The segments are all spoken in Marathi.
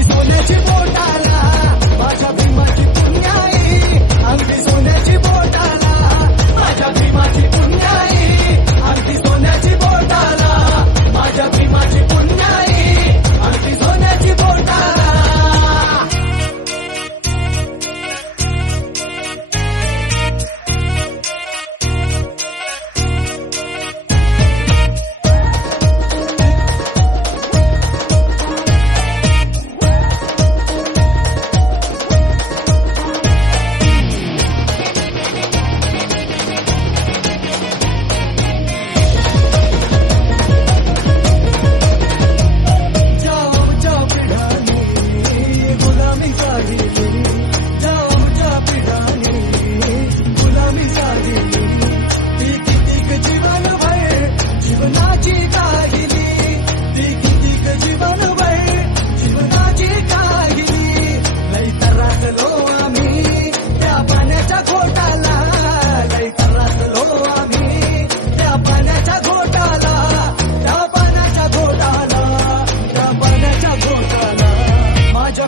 अंगठी सोन्याची बोटाला माझ्या भीमाची पुण्याई अंगठी सोन्याची बोटाला माझ्या भीमाची पुण्याई अंगठी सोन्याची बोटाला माझ्या भीमाची पुण्याई अंगठी सोन्याची बोटाला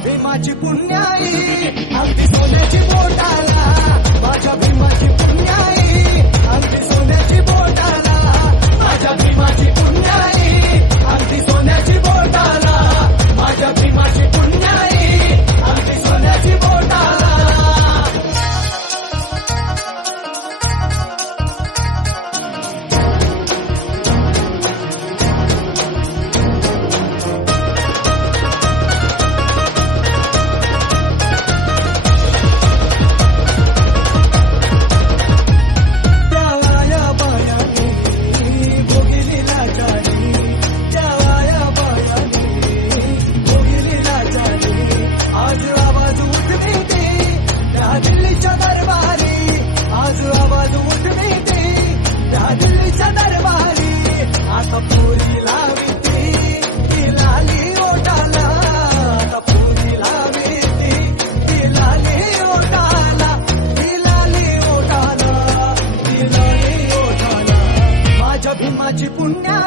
भीमाची पुण्याई अंगठी सोन्याची बोटाला माझ्या भीमाची पुण्याई अंगठी सोन्याची बोटाला माझ्या भीमाची पुण्याई अंगठी सोन्याची बोटाला माझ्या भीमाची पुण्याई अंगठी सोन्याची बोटाला भीमाची पुण्या